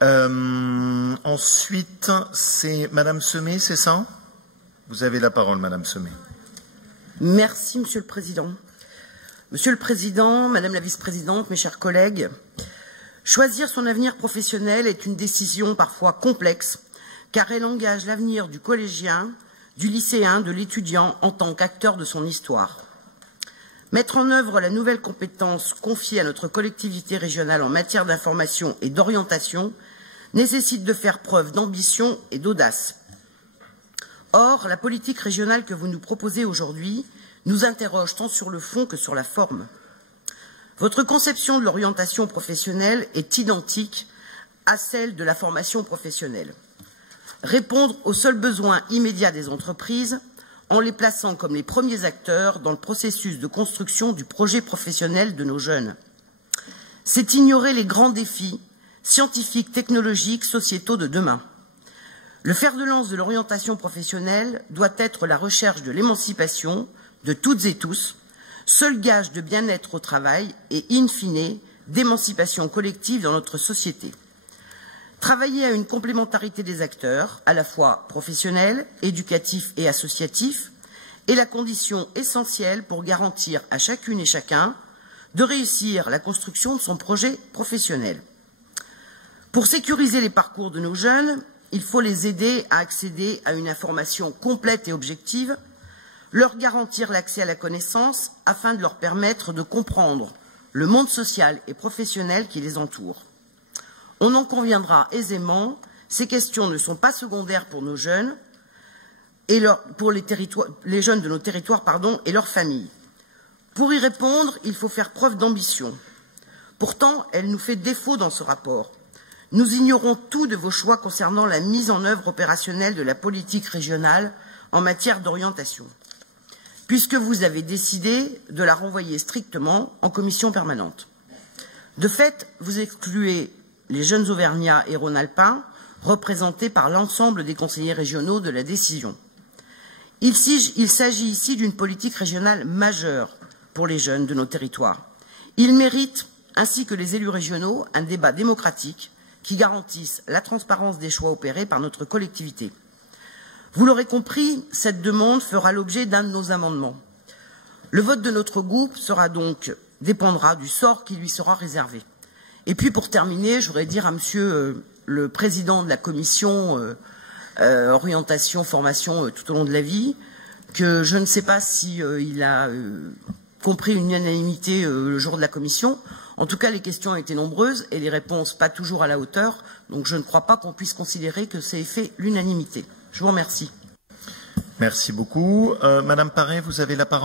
Ensuite, c'est Madame Semé, c'est ça? Vous avez la parole, Madame Semé. Merci, Monsieur le Président. Monsieur le Président, Madame la Vice-présidente, mes chers collègues, choisir son avenir professionnel est une décision parfois complexe, car elle engage l'avenir du collégien, du lycéen, de l'étudiant en tant qu'acteur de son histoire. Mettre en œuvre la nouvelle compétence confiée à notre collectivité régionale en matière d'information et d'orientation nécessite de faire preuve d'ambition et d'audace. Or, la politique régionale que vous nous proposez aujourd'hui nous interroge tant sur le fond que sur la forme. Votre conception de l'orientation professionnelle est identique à celle de la formation professionnelle. Répondre aux seuls besoins immédiats des entreprises en les plaçant comme les premiers acteurs dans le processus de construction du projet professionnel de nos jeunes. C'est ignorer les grands défis scientifiques, technologiques, sociétaux de demain. Le fer de lance de l'orientation professionnelle doit être la recherche de l'émancipation de toutes et tous, seul gage de bien-être au travail et, in fine, d'émancipation collective dans notre société. Travailler à une complémentarité des acteurs, à la fois professionnels, éducatifs et associatifs, est la condition essentielle pour garantir à chacune et chacun de réussir la construction de son projet professionnel. Pour sécuriser les parcours de nos jeunes, il faut les aider à accéder à une information complète et objective, leur garantir l'accès à la connaissance afin de leur permettre de comprendre le monde social et professionnel qui les entoure. On en conviendra aisément, ces questions ne sont pas secondaires pour nos jeunes, pour les jeunes de nos territoires et leurs familles. Pour y répondre, il faut faire preuve d'ambition. Pourtant, elle nous fait défaut dans ce rapport. Nous ignorons tout de vos choix concernant la mise en œuvre opérationnelle de la politique régionale en matière d'orientation, puisque vous avez décidé de la renvoyer strictement en commission permanente. De fait, vous excluez les jeunes Auvergnats et Rhône-Alpins, représentés par l'ensemble des conseillers régionaux de la décision. Il s'agit ici d'une politique régionale majeure pour les jeunes de nos territoires. Ils méritent, ainsi que les élus régionaux, un débat démocratique qui garantisse la transparence des choix opérés par notre collectivité. Vous l'aurez compris, cette demande fera l'objet d'un de nos amendements. Le vote de notre groupe dépendra du sort qui lui sera réservé. Et puis, pour terminer, je voudrais dire à Monsieur le Président de la Commission orientation, formation tout au long de la vie, que je ne sais pas s'il a compris une unanimité le jour de la Commission. En tout cas, les questions ont été nombreuses et les réponses pas toujours à la hauteur. Donc, je ne crois pas qu'on puisse considérer que c'est fait l'unanimité. Je vous remercie. Merci beaucoup. Madame Paré, vous avez la parole.